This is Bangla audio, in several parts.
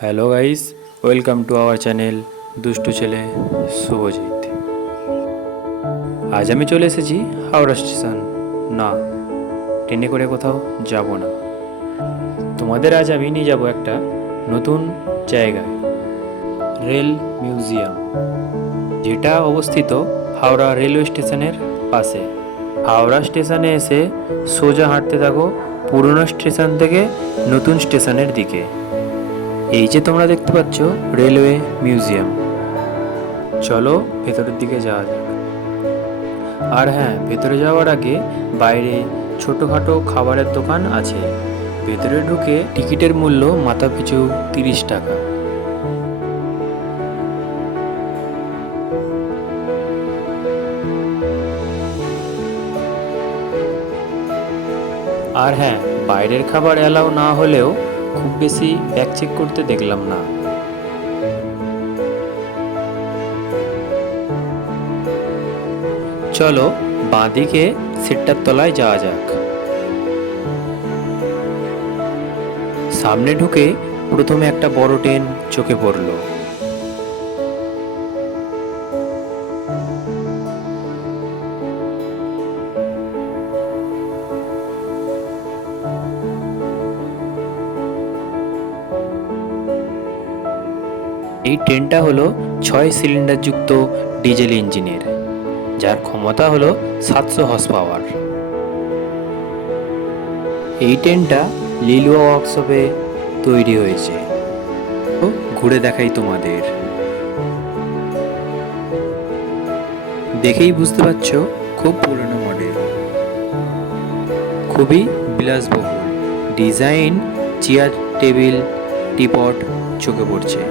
Hello guys, welcome to our channel দুষ্টু ছেলে শুভজিৎ। আজ আমি চলে এসেছি হাওড়া স্টেশন। না, ট্রেনে করে কোথাও যাব না। তোমাদের আজ আমি নিয়ে যাব একটা নতুন জায়গায়, রেল মিউজিয়াম, যেটা অবস্থিত হাওড়া রেলওয়ে স্টেশনের পাশে। হাওড়া স্টেশনে এসে সোজা হাঁটতে থাকো পুরনো স্টেশন থেকে নতুন স্টেশনের দিকে। এই যে তোমরা দেখতে পাচ্ছ রেলওয়ে মিউজিয়াম, চলো ভেতরের দিকে যাওয়া যাক। আর হ্যাঁ, ভেতরে যাওয়ার আগে বাইরে ছোটোখাটো খাবারের দোকান আছে। ভেতরে ঢুকে টিকিটের মূল্য মাথা পিছু 30 টাকা। আর হ্যাঁ, বাইরের খাবার অ্যালাউ না হলেও খুব বেশি ব্যাগ চেক করতে দেখলাম না। চলো বাঁদিকে সিটটার তলায় যাওয়া যাক। সামনে ঢুকে প্রথমে একটা বড় ট্রেন চোখে পড়ল। এই ট্রেনটা হলো 6 সিলিন্ডার যুক্ত ডিজেল ইঞ্জিনের, যার ক্ষমতা হলো 700 হর্স পাওয়ার। এই ট্রেনটা লিলুয়া ওয়ার্কশপে তৈরি হয়েছে। তো ঘুরে দেখাই তোমাদের। দেখেই বুঝতে পারছো খুব পুরনো মডেল, খুবই বিলাসবহুল ডিজাইন। চেয়ার, টেবিল, টিপট চোখে পড়ছে।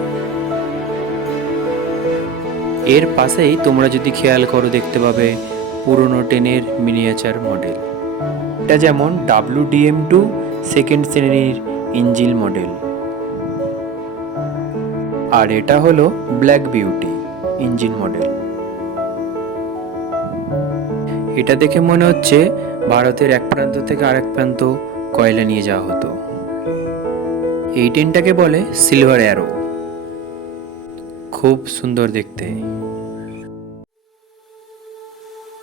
এর পাশেই তোমরা যদি খেয়াল করো দেখতে পাবে পুরনো ট্রেনের মিনিয়েচার মডেল। এটা যেমন WDM2 সেকেন্ড শ্রেণীর ইঞ্জিন মডেল, আর এটা হলো ব্ল্যাক বিউটি ইঞ্জিন মডেল। এটা দেখে মনে হচ্ছে ভারতের এক প্রান্ত থেকে আরেক প্রান্ত কয়লা নিয়ে যাওয়া হতো। এই ট্রেনটাকে বলে সিলভার অ্যারো, খুব সুন্দর দেখতে।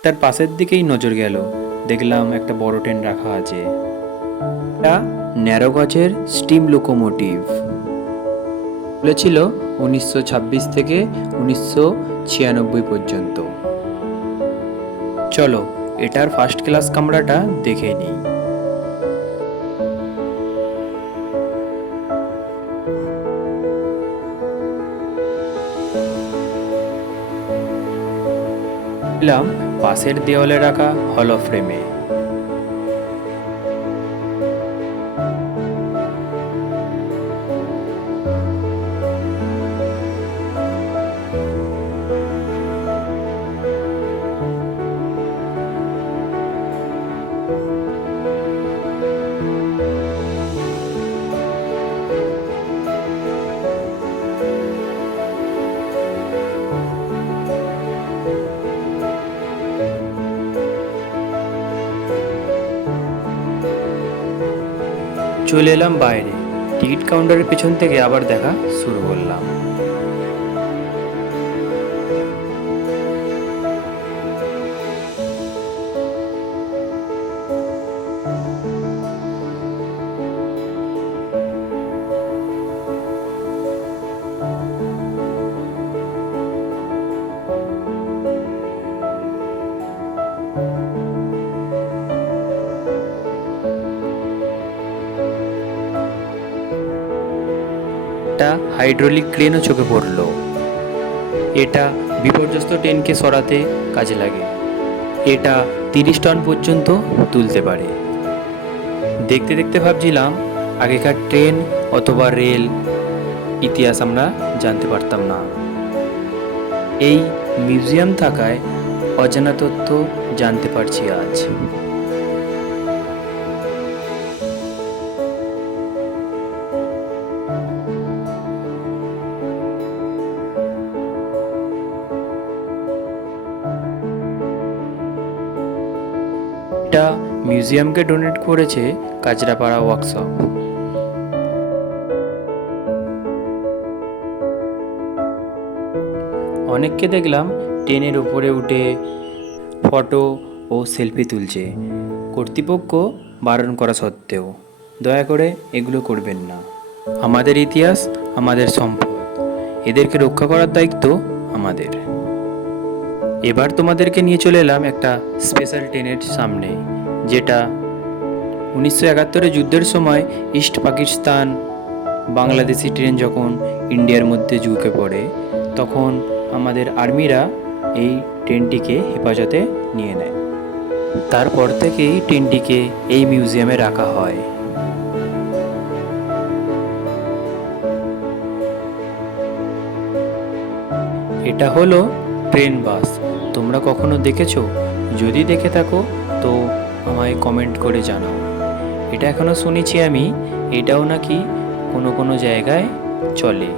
তার পাশের দিকেই নজর গেল, দেখলাম একটা বড় ট্রেন রাখা আছে। এটা ন্যারো গজের স্টিম লোকোমোটিভ, বলেছিল 1926 থেকে 1996 পর্যন্ত। চলো এটার ফার্স্ট ক্লাস কামরাটা দেখে নিই। এলাম পাশের দেওয়ালে রাখা হলো ফ্রেমে। চলে এলাম বাইরে, টিকিট কাউন্টারের পেছন থেকে আবার দেখা শুরু করলাম। একটা হাইড্রোলিক ক্রেনও চোখে পড়ল। এটা বিপর্যস্ত ট্রেনকে সরাতে কাজে লাগে। এটা 30 টন পর্যন্ত তুলতে পারে। দেখতে দেখতে ভাবছিলাম আগেকার ট্রেন অথবা রেল ইতিহাস আমরা জানতে পারতাম না। এই মিউজিয়াম থাকায় অজানা তথ্য জানতে পারছি আজ। এটা মিউজিয়ামকে ডোনেট করেছে কাজরাপাড়া ওয়ার্কশপ। অনেককে দেখলাম ট্রেনের উপরে উঠে ফটো ও সেলফি তুলছে, কর্তৃপক্ষ বারণ করা সত্ত্বেও। দয়া করে এগুলো করবেন না। আমাদের ইতিহাস আমাদের সম্পদ, এদেরকে রক্ষা করার দায়িত্ব আমাদের। এবার তোমাদেরকে নিয়ে চলে এলাম একটা স্পেশাল ট্রেনের সামনে, যেটা 1971 যুদ্ধের সময় ইস্ট পাকিস্তান বাংলাদেশি ট্রেন যখন ইন্ডিয়ার মধ্যে ঢুকে পড়ে, তখন আমাদের আর্মিরা এই ট্রেনটিকে হেফাজতে নিয়ে নেয়। তারপর থেকেই ট্রেনটিকে এই মিউজিয়ামে রাখা হয়। এটা হলো ট্রেন বাস। তোমরা কখনো দেখেছো? যদি দেখে থাকো তো আমায় কমেন্ট করে জানাও। এটা এখনো শুনেছি আমি, এটাও নাকি কোনো কোনো জায়গায় চলে।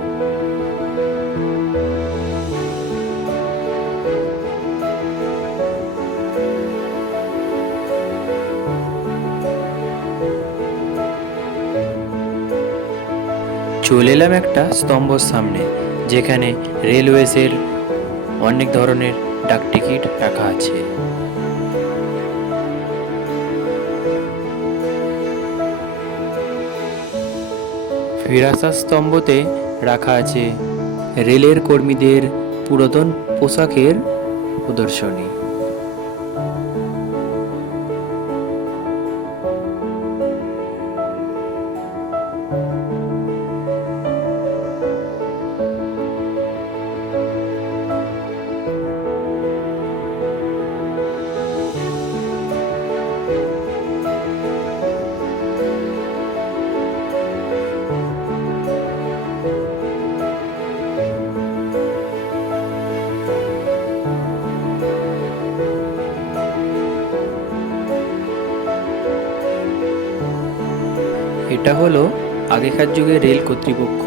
চলে এলাম একটা স্তম্ভর সামনে, যেখানে রেলওয়েজের অনেক ধরনের ডাক টিকিট রাখা আছে। ফিরাসা স্তম্ভতে রাখা আছে রেলের কর্মীদের পুরাতন পোশাকের প্রদর্শনী। এটা হলো আগেকার যুগে রেল কর্তৃপক্ষ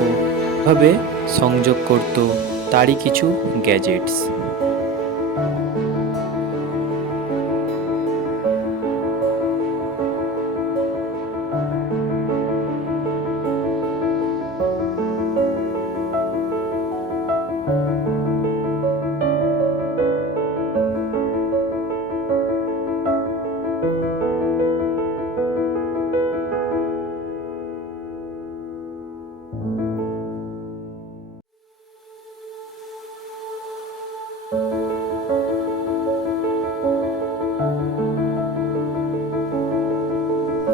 ভাবে সংযোগ করত তারই কিছু গ্যাজেটস।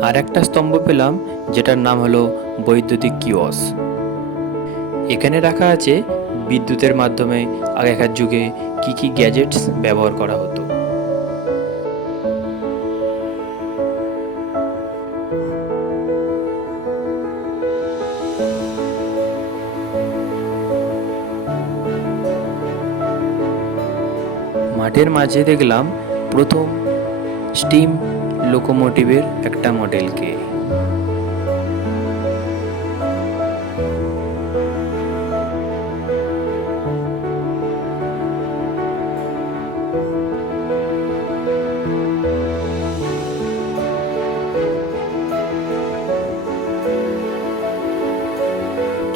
আর একটা স্তম্ভ পেলাম, যেটার নাম হলো বৈদ্যুতিক কিওস। এখানে রাখা আছে বিদ্যুতের মাধ্যমে আগেকার যুগে কি কি গ্যাজেটস ব্যবহার করা হতো। মাঠের মাঝে দেখলাম প্রথম স্টিম লোকোমোটিভের একটা মডেলকে।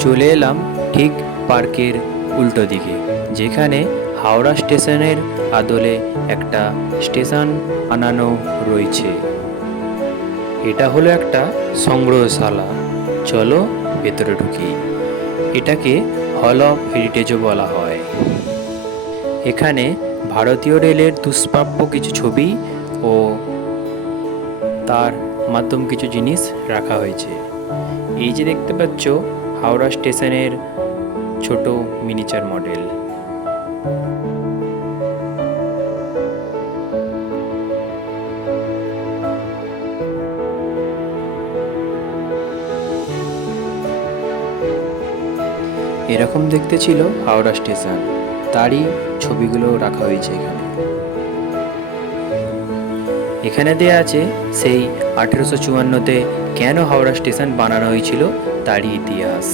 চলে এলাম ঠিক পার্কের উল্টো দিকে, যেখানে হাওড়া স্টেশনের আদলে একটা স্টেশন বানানো রয়েছে। এটা হলো একটা সংগ্রহশালা। চলো ভেতরে ঢুকি। এটাকে হল অফ হেরিটেজও বলা হয়। এখানে ভারতীয় রেলের দুষ্প্রাপ্য কিছু ছবি ও তার মাধ্যম কিছু জিনিস রাখা হয়েছে। এই যে দেখতে পাচ্ছ হাওড়া স্টেশনের ছোট মিনিচার মডেল। এরকম দেখতে ছিল হাওড়া স্টেশন, তারই ছবিগুলো রাখা হয়েছে এখানে। এখানে দেয়া আছে সেই 1854-তে কেন হাওড়া স্টেশন বানানো হয়েছিল তারই ইতিহাস।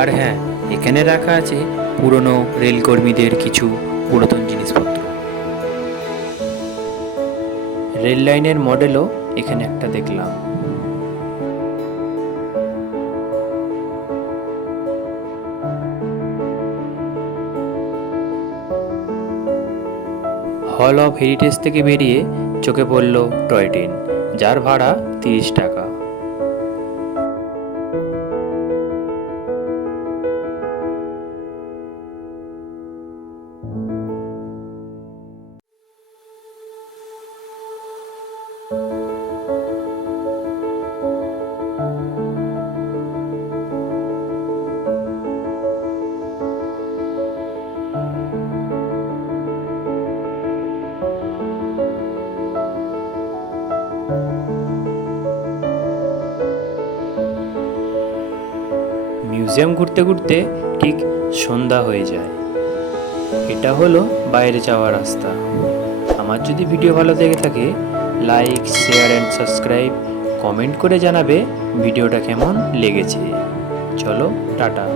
আর হ্যাঁ, এখানে রাখা আছে পুরনো রেলকর্মীদের কিছু পুরাতন জিনিসপত্র। রেল লাইনের মডেলও এখানে একটা দেখলাম। হল অফ হেরিটেজ থেকে বেরিয়ে চোখে পড়ল টয় ট্রেন, যার ভাড়া 30 টাকা। মিউজিয়াম ঘুরতে ঘুরতে ঠিক সন্ধ্যা হয়ে যায়। এটা হলো বাইরে যাওয়ার রাস্তা। আমার যদি ভিডিও ভালো লেগে থাকে, like, share and subscribe, comment করে জানাবে ভিডিওটা কেমন লেগেছে। চলো, টাটা।